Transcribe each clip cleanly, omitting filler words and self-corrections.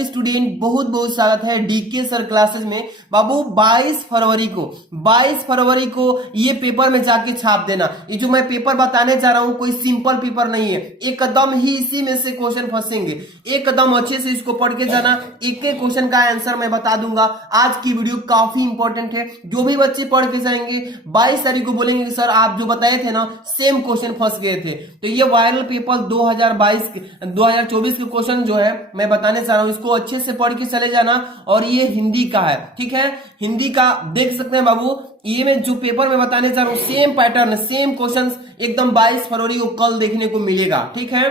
Hello student, बहुत बहुत स्वागत है डीके सर क्लासेस में। बाबू 22 फरवरी को ये पेपर में जाके छाप देना। ये जो मैं पेपर बताने जा रहा हूँ कोई सिंपल पेपर नहीं है, एकदम ही इसी में से क्वेश्चन फंसेंगे। एकदम अच्छे से इसको पढ़ के जाना, एक एक क्वेश्चन का आंसर मैं बता दूंगा। आज की वीडियो काफी इंपॉर्टेंट है। जो भी बच्चे पढ़ के जाएंगे 22 तारीख को बोलेंगे कि सर आप जो बताए थे ना सेम क्वेश्चन फंस गए थे। तो ये वायरल पेपर 2024 के क्वेश्चन जो है मैं बताने चाह रहा हूं, इसको अच्छे से पढ़ के चले जाना। और ये हिंदी का है, ठीक है। हिंदी का देख सकते हैं बाबू, ये मैं जो पेपर में बताने चाह रहा हूं सेम पैटर्न, सेम क्वेश्चंस एकदम 22 फरवरी को कल देखने को मिलेगा, ठीक है।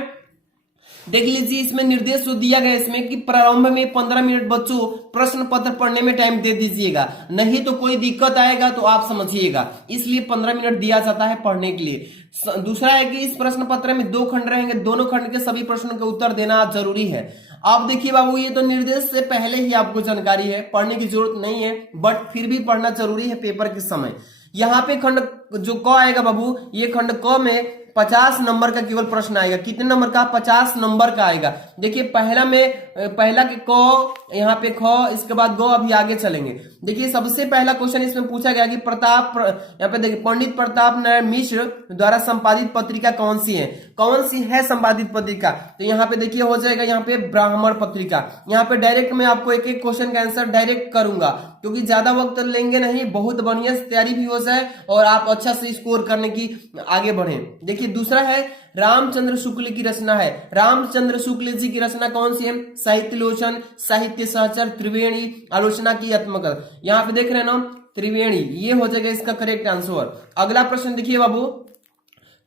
देख लीजिए, इसमें निर्देश जो दिया गया इसमें कि प्रारंभ में 15 मिनट बच्चों प्रश्न पत्र पढ़ने में टाइम दे दीजिएगा, नहीं तो कोई दिक्कत आएगा तो आप समझिएगा, इसलिए 15 मिनट दिया जाता है पढ़ने के लिए। दूसरा है कि इस प्रश्न पत्र में 2 खंड रहेंगे, दोनों खंड के सभी प्रश्नों के उत्तर देना जरूरी है। आप देखिए बाबू, ये तो निर्देश से पहले ही आपको जानकारी है, पढ़ने की जरूरत नहीं है, बट फिर भी पढ़ना जरूरी है पेपर के समय। यहाँ पे खंड जो क आएगा बाबू, ये खंड क में 50 नंबर का केवल प्रश्न आएगा। कितने नंबर का? 50 नंबर का आएगा। देखिए पहला के क, यहाँ पे ख, इसके बाद ग, अभी आगे चलेंगे। देखिए सबसे पहला क्वेश्चन इसमें पूछा गया कि यहाँ पे देखिए पंडित प्रताप नारायण मिश्र द्वारा संपादित पत्रिका कौन सी है? कौन सी है संपादित पत्रिका? तो यहाँ पे देखिए हो जाएगा यहाँ पे ब्राह्मण पत्रिका। यहाँ पे डायरेक्ट मैं आपको एक एक क्वेश्चन का आंसर डायरेक्ट करूंगा, क्योंकि ज्यादा वक्त लेंगे नहीं, बहुत बढ़िया से तैयारी भी हो जाए और आप अच्छा से स्कोर करने की आगे बढ़े। देखिए दूसरा है रामचंद्र शुक्ल की रचना है। रामचंद्र शुक्ल जी की रचना कौन सी है? साहित्यलोचन, साहित्य सहचर, त्रिवेणी, आलोचना की आत्मकथा। यहाँ पे देख रहे हैं ना त्रिवेणी, ये हो जाएगा इसका करेक्ट आंसर। अगला प्रश्न देखिए बाबू,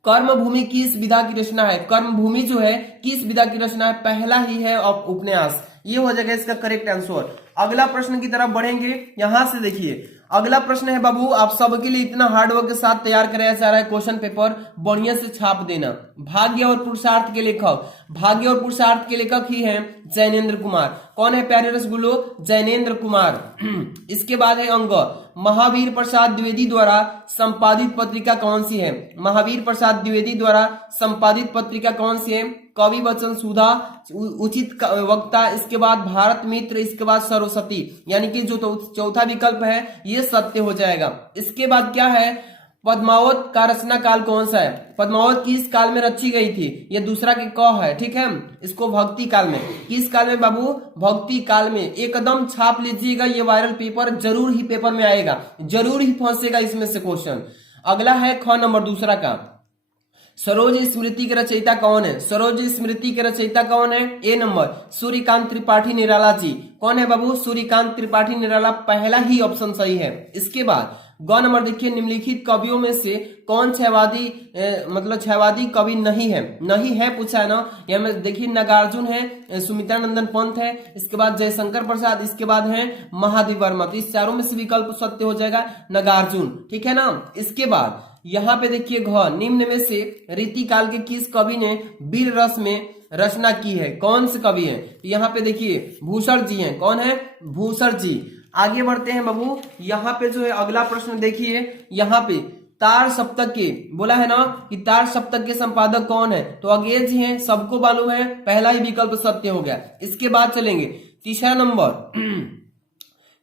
कर्म भूमि किस विधा की रचना है? कर्म भूमि जो है किस विधा की रचना है? पहला ही है उपन्यास, ये हो जाएगा इसका करेक्ट आंसर। अगला प्रश्न की तरफ बढ़ेंगे। यहां से देखिए अगला प्रश्न है बाबू, आप सबके लिए इतना हार्डवर्क के साथ तैयार कराया जा रहा है क्वेश्चन पेपर, बढ़िया से छाप देना। भाग्य और पुरुषार्थ के लेखक, भाग्य और पुरुषार्थ के लेखक ही हैं जैनेन्द्र कुमार। कौन है प्यारे रसगुल्लो? जैनेन्द्र कुमार। इसके बाद है अंग, महावीर प्रसाद द्विवेदी द्वारा संपादित पत्रिका कौन सी है? महावीर प्रसाद द्विवेदी द्वारा संपादित पत्रिका कौन सी है? कवि वचन सुधा, उचित वक्ता, इसके बाद भारत मित्र, इसके बाद सरस्वती, यानी कि जो चौथा विकल्प है ये सत्य हो जाएगा। इसके बाद क्या है? पद्मावत का रचना काल कौन सा है? पद्मावत किस काल में रची गई थी? ये दूसरा के क है, ठीक है। इसको भक्ति काल में, किस काल में बाबू? भक्ति काल में। एकदम छाप लीजिएगा, ये वायरल पेपर जरूर ही पेपर में आएगा, जरूर ही फंसेगा इसमें से क्वेश्चन। अगला है ख नंबर दूसरा का, सरोज स्मृति के रचयिता कौन है? सरोज स्मृति के रचयिता कौन है? ए नंबर सूर्यकांत त्रिपाठी निराला जी। कौन है बाबू? सूर्यकांत त्रिपाठी निराला, पहला ही ऑप्शन सही है। इसके बाद ग नंबर देखिए, निम्नलिखित कवियों में से कौन छयवादी कवि नहीं है? नहीं है पूछा है ना। यहाँ में देखिए नागार्जुन है, सुमित्रानंदन पंत है, इसके बाद जयशंकर प्रसाद, इसके बाद है महादेव वर्मा। तो इस चारों में से विकल्प सत्य हो जाएगा नागार्जुन, ठीक है ना। इसके बाद यहाँ पे देखिए घ, निम्न में से रीतिकाल के किस कवि ने वीर रस में रचना की है? कौन से कवि है? तो यहाँ पे देखिए भूषण जी हैं। कौन है? भूषण जी। आगे बढ़ते हैं बाबू, यहाँ पे जो है अगला प्रश्न देखिए, यहाँ पे तार सप्तक के बोला है ना कि तार सप्तक के संपादक कौन है? तो अंग्रेज जी हैं, सबको मालूम है, पहला ही विकल्प सत्य हो गया। इसके बाद चलेंगे तीसरा नंबर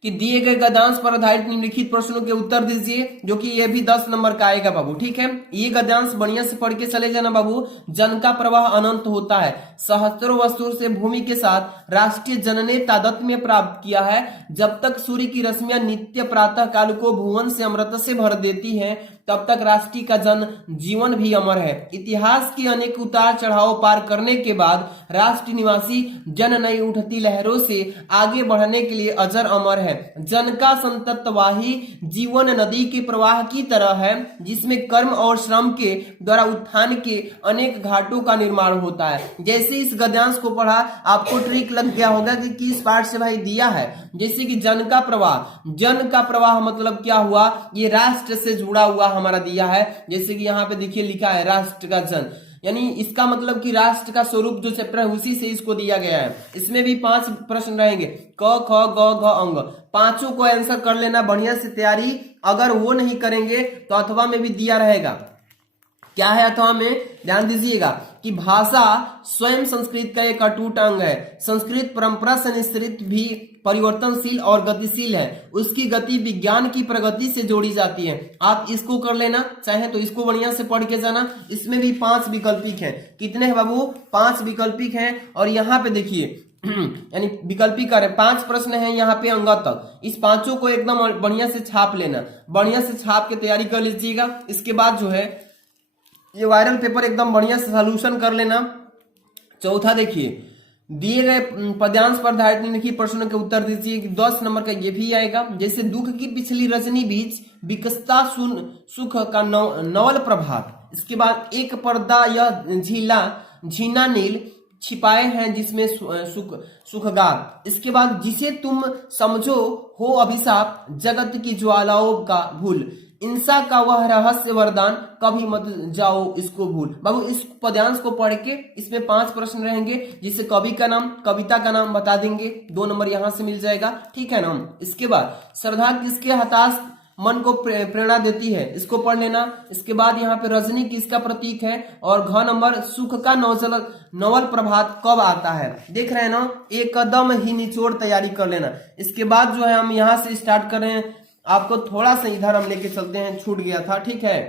कि दिए गए गद्यांश पर आधारित निम्नलिखित प्रश्नों के उत्तर दीजिए, जो कि ये भी 10 नंबर का आएगा बाबू, ठीक है। ये गद्यांश बढ़िया से पढ़ के चले जाना बाबू। जन का प्रवाह अनंत होता है, सहस्त्रों वर्षों से भूमि के साथ राष्ट्रीय जन ने तादात्म्य प्राप्त किया है। जब तक सूर्य की रश्मियां नित्य प्रातः काल को भुवन से अमृत से भर देती हैं, तब तक राष्ट्रीय का जन जीवन भी अमर है। इतिहास के अनेक उतार चढ़ाव पार करने के बाद राष्ट्र निवासी जन नई उठती लहरों से आगे बढ़ने के लिए अजर अमर है। जन का संततवाही जीवन नदी के प्रवाह की तरह है, जिसमें कर्म और श्रम के द्वारा उत्थान के अनेक घाटों का निर्माण होता है। जैसे इस गद्यांश को पढ़ा आपको ट्रिक लग गया होगा कि किस पार्ट से भाई दिया है। जैसे कि जन का प्रवाह मतलब क्या हुआ? ये राष्ट्र से जुड़ा हुआ हमारा दिया है। जैसे कि यहाँ पे देखिए लिखा है राष्ट्र का जन, यानी इसका मतलब कि राष्ट्र का स्वरूप जो चैप्टर है उसी से इसको दिया गया है। इसमें भी 5 प्रश्न रहेंगे, क ख ग घ अंग, पांचों को आंसर कर लेना बढ़िया से तैयारी। अगर वो नहीं करेंगे तो अथवा में भी दिया रहेगा, क्या है अथवा में, ध्यान दीजिएगा कि भाषा स्वयं संस्कृत का एक अटूट अंग है। संस्कृत परंपरा से निश्चित भी परिवर्तनशील और गतिशील है। उसकी गति विज्ञान की प्रगति से जोड़ी जाती है। आप इसको कर लेना, चाहे तो इसको बढ़िया से पढ़ के जाना। इसमें भी 5 विकल्पिक हैं। कितने हैं बाबू? 5 विकल्पिक हैं। और यहाँ पे देखिए यानी विकल्पिक है, 5 प्रश्न हैं यहाँ पे अंग तक। इस पांचों को एकदम बढ़िया से छाप लेना, बढ़िया से छाप के तैयारी कर लीजिएगा। इसके बाद जो है ये वायरल पेपर एकदम बढ़िया से सॉल्यूशन कर लेना। चौथा देखिए, दिए गए पद्यांश पर आधारित निम्नलिखित प्रश्नों के उत्तर दीजिए। 10 नंबर का ये भी आएगा। जैसे दुख की पिछली रजनी बीच विकसता सुख का नवल प्रभात। इसके बाद एक पर्दा यह झीना नील छिपाए हैं जिसमें सुखगार। इसके बाद जिसे तुम समझो हो अभिशाप जगत की ज्वालाओं का भूल। इंसा का वह रहस्य वरदान कभी मत जाओ इसको भूल। बाबू इस पद्यांश को पढ़ के इसमें 5 प्रश्न रहेंगे, जिससे कवि का नाम, कविता का नाम बता देंगे। 2 नंबर यहां से मिल जाएगा, ठीक है ना। इसके बाद श्रद्धा किसके हताश मन को प्रेरणा देती है, इसको पढ़ लेना। इसके बाद यहाँ पे रजनी किसका प्रतीक है, और घ नंबर सुख का नवल प्रभात कब आता है। देख रहे हैं ना, एक कदम ही निचोड़ तैयारी कर लेना। इसके बाद जो है हम यहाँ से स्टार्ट कर रहे हैं। आपको थोड़ा सा इधर हम लेके चलते हैं, छूट गया था, ठीक है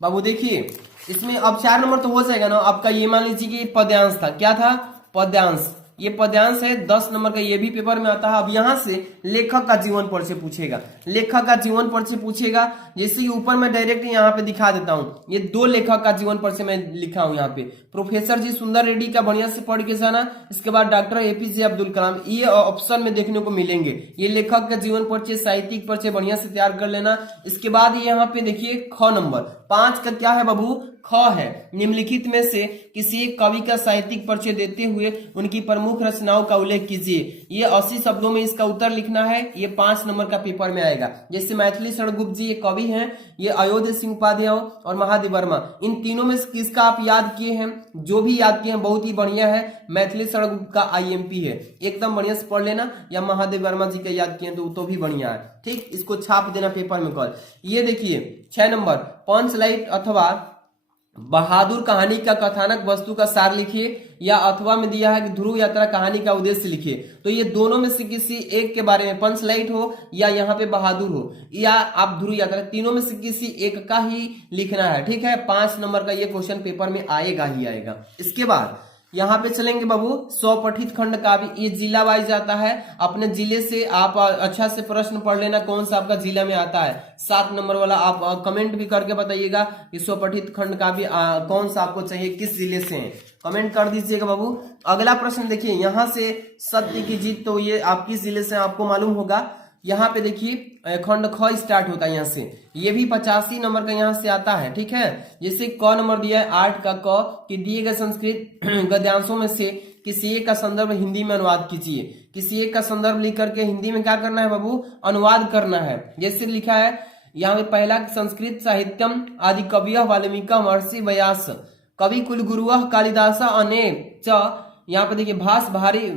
बाबू। देखिए इसमें अब 4 नंबर तो हो जाएगा ना आपका। ये मान लीजिए कि पद्यांश था, क्या था? पद्यांश। ये पद्यांश है, 10 नंबर का ये भी पेपर में आता है। अब यहाँ से लेखक का जीवन परिचय पूछेगा, लेखक का जीवन परिचय पूछेगा। जैसे कि ऊपर मैं डायरेक्ट यहाँ पे दिखा देता हूँ, ये 2 लेखक का जीवन परिचय मैं लिखा हूँ यहाँ पे। प्रोफेसर जी सुंदर रेड्डी का बढ़िया से पढ़ के जाना। इसके बाद डॉक्टर एपीजे अब्दुल कलाम, ये ऑप्शन में देखने को मिलेंगे। ये लेखक का जीवन परिचय, साहित्यिक परिचय बढ़िया से तैयार कर लेना। इसके बाद यहाँ पे देखिए ख नंबर 5 का क्या है बाबू? ख है। निम्नलिखित में से किसी एक कवि का साहित्यिक परिचय देते हुए उनकी प्रमुख रचनाओं का उल्लेख कीजिए। ये 80 शब्दों में इसका उत्तर लिखना है। ये 5 नंबर का पेपर में आएगा। जैसे मैथिली शरण गुप्त जी ये कवि हैं, ये अयोध्या सिंह उपाध्याय और महादेव वर्मा, इन तीनों में किसका आप याद किए हैं? जो भी याद किए हैं बहुत ही बढ़िया है। मैथिली शरण गुप्त का IMP है, एकदम बढ़िया से पढ़ लेना। या महादेव वर्मा जी का याद किए तो भी बढ़िया है, ठीक। इसको छाप देना पेपर में कल। ये देखिए 6 नंबर पंच लाइट अथवा बहादुर कहानी का कथानक वस्तु का सार लिखिए। या अथवा में दिया है कि ध्रुव यात्रा कहानी का उद्देश्य लिखिए। तो ये दोनों में से किसी एक के बारे में, पंच लाइट हो या यहाँ पे बहादुर हो या आप ध्रुव यात्रा, तीनों में से किसी एक का ही लिखना है, ठीक है। 5 नंबर का ये क्वेश्चन पेपर में आएगा ही आएगा। इसके बाद यहाँ पे चलेंगे बाबू स्वपठित खंड का भी, ये जिला वाइज आता है। अपने जिले से आप अच्छा से प्रश्न पढ़ लेना, कौन सा आपका जिला में आता है। 7 नंबर वाला आप कमेंट भी करके बताइएगा कि स्वपठित खंड का भी कौन सा आपको चाहिए, किस जिले से है, कमेंट कर दीजिएगा बाबू। अगला प्रश्न देखिए, यहाँ से सत्य की जीत, तो ये आप किस जिले से आपको मालूम होगा। यहाँ पे देखिए खंड ख स्टार्ट होता है यहाँ से, ये भी 85 नंबर का यहाँ से आता है, ठीक है। जैसे क नंबर दिया है 8 का क कि दिए गए संस्कृत गद्यांशों में से किसी एक का संदर्भ हिंदी में अनुवाद कीजिए। किसी एक का संदर्भ लिख करके हिंदी में क्या करना है बाबू? अनुवाद करना है। जैसे लिखा है यहाँ पे, पहला संस्कृत साहित्यम आदि कवि वाल्मीकि महर्षि व्यास कवि कुलगुरु कालिदास अने च। यहाँ पे देखिए भास भारी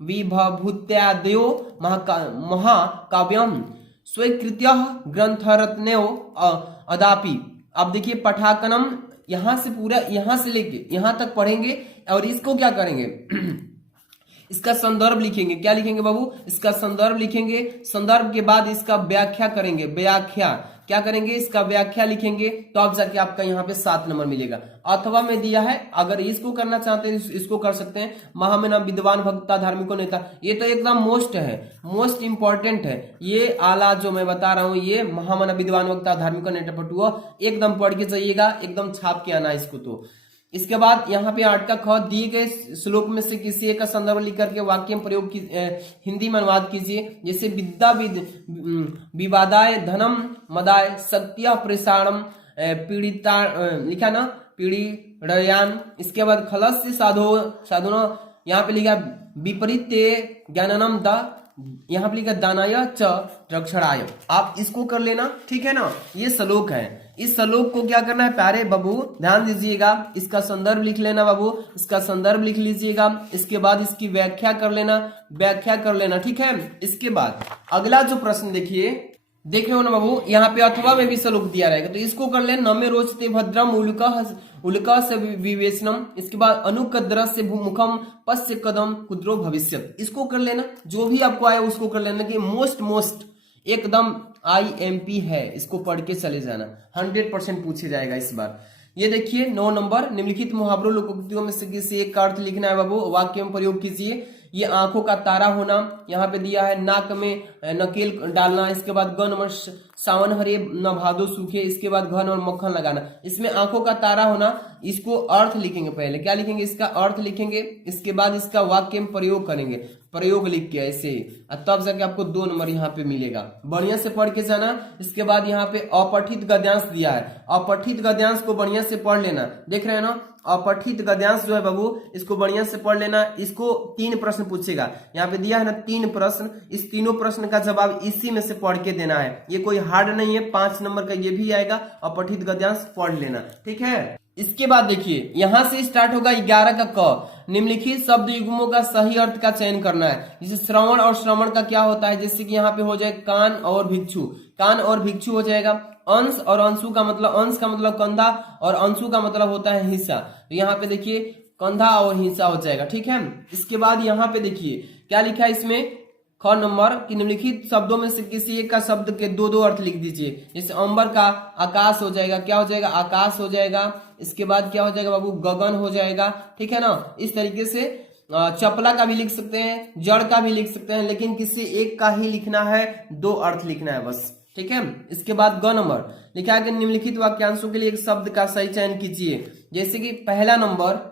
विभूत्यादयो महाकाव्यम स्वीकृत्य ग्रंथरत्नो अदापि। अब देखिए पठाकनम, यहां से पूरा यहां से लेके यहां तक पढ़ेंगे और इसको क्या करेंगे इसका संदर्भ लिखेंगे। क्या लिखेंगे बाबू? इसका संदर्भ लिखेंगे। संदर्भ के बाद इसका व्याख्या करेंगे। व्याख्या क्या करेंगे? इसका व्याख्या लिखेंगे। तो अब जाके आपका यहाँ पे 7 नंबर मिलेगा। अथवा में दिया है, अगर इसको करना चाहते हैं इसको कर सकते हैं। महामना विद्वान भक्ता धार्मिको नेता, ये तो एकदम मोस्ट है, मोस्ट इंपॉर्टेंट है। ये आला जो मैं बता रहा हूँ, ये महामना विद्वान भक्ता धार्मिको नेता पटुआ, एकदम पढ़ के जाइएगा, एकदम छाप के आना इसको। तो इसके बाद यहाँ पे 8 का ख, दिए गए श्लोक में से किसी एक का संदर्भ लिख करके वाक्य में प्रयोग की हिंदी में अनुवाद कीजिए। जैसे विद्या विवादाय धनम मदाय सत्य प्रसारणम पीड़िता, लिखा ना पीड़ियान। इसके बाद खलस से साधुनो, यहाँ पे लिखा विपरीत ज्ञाननम द, यहाँ पे लिखा दानाय च रक्षणाय। आप इसको कर लेना, ठीक है ना। ये श्लोक है। इस श्लोक को क्या करना है प्यारे बाबू, ध्यान दीजिएगा। इसका संदर्भ लिख लेना बाबू, इसका संदर्भ लिख लीजिएगा। इसके बाद इसकी व्याख्या कर लेना, व्याख्या कर लेना, ठीक है। इसके बाद अगला जो प्रश्न देखिए, देख रहे हो ना बाबू, यहाँ पे अथवा में भी सलूक दिया रहेगा, तो इसको कर ले। नमे रोचते भद्रम उल्का से विवेचनम, इसके बाद अनुकद्रस्य भूमुखम पश्य कदम कुद्रो भविष्यत, इसको कर लेना। जो भी आपको आए उसको कर लेना कि मोस्ट एकदम IMP है, इसको पढ़ के चले जाना, 100% पूछे जाएगा इस बार। ये देखिए 9 नंबर, निम्नलिखित मुहावरों लोकोक्तियों में से किसी एक का अर्थ लिखना है बाबू, वाक्य में प्रयोग कीजिए। ये आंखों का तारा होना यहाँ पे दिया है, नाक में नकेल डालना, इसके बाद ग नंबर सावन हरे न भादो सूखे, इसके बाद घ नंबर मक्खन लगाना। इसमें आंखों का तारा होना, इसको अर्थ लिखेंगे, पहले क्या लिखेंगे, इसका अर्थ लिखेंगे, इसके बाद इसका वाक्य में प्रयोग करेंगे, प्रयोग लिख के ऐसे, तब जाके आपको 2 नंबर यहाँ पे मिलेगा। बढ़िया से पढ़ के जाना। इसके बाद यहाँ पे अपठित गद्यांश दिया है, अपठित गद्यांश को बढ़िया से पढ़ लेना। देख रहे हैं ना, अपठित गद्यांश जो है बाबू, इसको बढ़िया से पढ़ लेना। इसको 3 प्रश्न पूछेगा, यहाँ पे दिया है ना 3 प्रश्न, इस तीनों प्रश्न का जवाब इसी में से पढ़ के देना है। ये कोई हार्ड नहीं है, 5 नंबर का ये भी आएगा, अपठित गद्यांश पढ़ लेना, ठीक है। इसके बाद देखिए यहां से स्टार्ट होगा 11 का क, निम्नलिखित शब्द युग्मों का सही अर्थ का चयन करना है। जैसे श्रवण और श्रवण का क्या होता है, जैसे कि यहाँ पे हो जाए कान और भिक्षु, कान और भिक्षु हो जाएगा। अंश और अंशु का मतलब, अंश का मतलब कंधा और अंशु का मतलब होता है हिस्सा, तो यहाँ पे देखिए कंधा और हिस्सा हो जाएगा, ठीक है। इसके बाद यहाँ पे देखिए क्या लिखा है इसमें, ख नंबर कि निम्नलिखित शब्दों में से किसी एक का शब्द के 2 अर्थ लिख दीजिए। जैसे अंबर का आकाश हो जाएगा, क्या हो जाएगा, आकाश हो जाएगा। इसके बाद क्या हो जाएगा बाबू, गगन हो जाएगा, ठीक है ना। इस तरीके से चपला का भी लिख सकते हैं, जड़ का भी लिख सकते हैं, लेकिन किसी एक का ही लिखना है, 2 अर्थ लिखना है बस, ठीक है। इसके बाद ग नंबर लिखा है कि निम्नलिखित वाक्यांशों के लिए एक शब्द का सही चयन कीजिए। जैसे कि पहला नंबर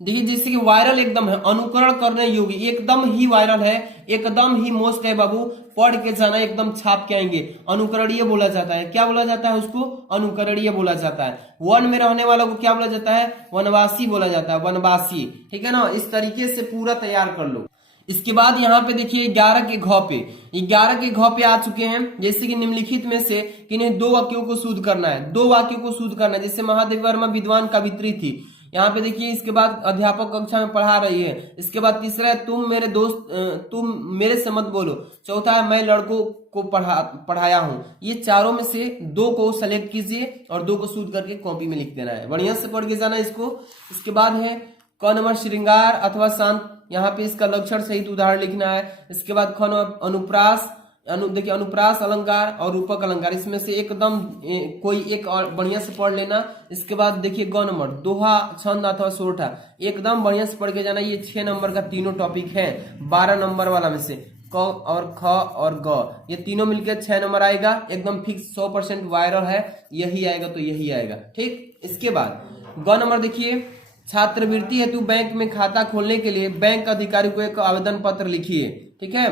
देखिए, जैसे कि वायरल एकदम है, अनुकरण करने योग्य, एकदम ही वायरल है, एकदम ही मोस्ट है बाबू, पढ़ के जाना, एकदम छाप के आएंगे। अनुकरणीय बोला जाता है, क्या बोला जाता है उसको, अनुकरणीय बोला जाता है। वन में रहने वालों को क्या बोला जाता है, वनवासी बोला जाता है, वनवासी, ठीक है ना। इस तरीके से पूरा तैयार कर लो। इसके बाद यहाँ पे देखिए 11 के घ पे, 11 के घ पे आ चुके हैं। जैसे कि निम्नलिखित में से किन्हें 2 वाक्यों को शुद्ध करना है, 2 वाक्यों को शुद्ध करना है। जैसे महादेवी वर्मा विद्वान कवित्री थी, यहाँ पे देखिए। इसके बाद अध्यापक कक्षा में पढ़ा रही है। इसके बाद तीसरा है तुम मेरे दोस्त, तुम मेरे से मत बोलो। चौथा है मैं लड़कों को पढ़ाया हूँ। ये चारों में से 2 को सेलेक्ट कीजिए और 2 को शुद्ध करके कॉपी में लिख देना है, बढ़िया से पढ़ के जाना इसको। इसके बाद है क नंबर श्रृंगार अथवा शांत, यहाँ पे इसका लक्षण सहित उदाहरण लिखना है। इसके बाद ख नंबर अनुप्रास, देखिए अनुप्रास अलंकार और रूपक अलंकार, इसमें से एकदम कोई एक और बढ़िया से पढ़ लेना। इसके बाद देखिए ग नंबर दोहा, छंद अथवा सोरठा, एकदम बढ़िया से पढ़ के जाना। ये 6 नंबर का तीनों टॉपिक है 12 नंबर वाला में से, क और ख और ग, ये तीनों मिलकर 6 नंबर आएगा। एकदम फिक्स 100% वायरल है, यही आएगा तो यही आएगा, ठीक। इसके बाद ग नंबर देखिए, छात्रवृत्ति हेतु बैंक में खाता खोलने के लिए बैंक अधिकारी को एक आवेदन पत्र लिखिए, ठीक है।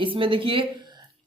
इसमें देखिए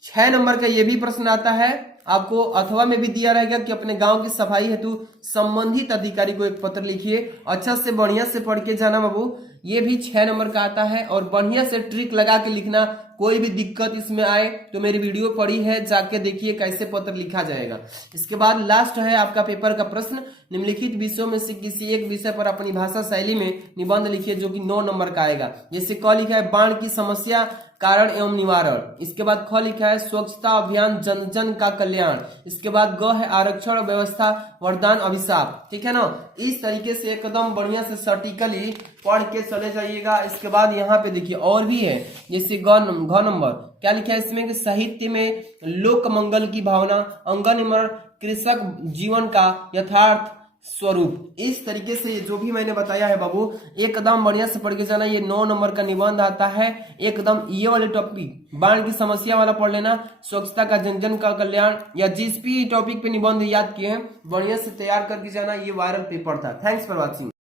6 नंबर का ये भी प्रश्न आता है आपको, अथवा में भी दिया रहेगा कि अपने गांव की सफाई हेतु संबंधित अधिकारी को एक पत्र लिखिए। अच्छा से बढ़िया से पढ़ के जाना बाबू, ये भी 6 नंबर का आता है और बढ़िया से ट्रिक लगा के लिखना। कोई भी दिक्कत इसमें आए तो मेरी वीडियो पड़ी है, जाके देखिए कैसे पत्र लिखा जाएगा। इसके बाद लास्ट है आपका पेपर का प्रश्न, निम्नलिखित विषयों में से किसी एक विषय पर अपनी भाषा शैली में निबंध लिखिए, जो कि 9 नंबर का आएगा। जैसे क लिखा है बाढ़ की समस्या कारण एवं निवारण। इसके बाद ख लिखा है स्वच्छता अभियान जन जन का कल्याण। इसके बाद ग है आरक्षण व्यवस्था वरदान अभिशाप, ठीक है ना। इस तरीके से एकदम बढ़िया से सर्टिकली पढ़ के चले जाइएगा। इसके बाद यहाँ पे देखिए और भी है, जैसे घ नंबर क्या लिखा है इसमें कि साहित्य में लोक मंगल की भावना, अंग नंबर कृषक जीवन का यथार्थ स्वरूप। इस तरीके से जो भी मैंने बताया है बाबू, एकदम बढ़िया से पढ़ के जाना। ये 9 नंबर का निबंध आता है, एकदम ये वाले टॉपिक बाढ़ की समस्या वाला पढ़ लेना, स्वच्छता का जन जन का कल्याण, या जिस भी टॉपिक पे निबंध याद किए हैं बढ़िया से तैयार करके जाना। ये वायरल पेपर था। Thanks for watching.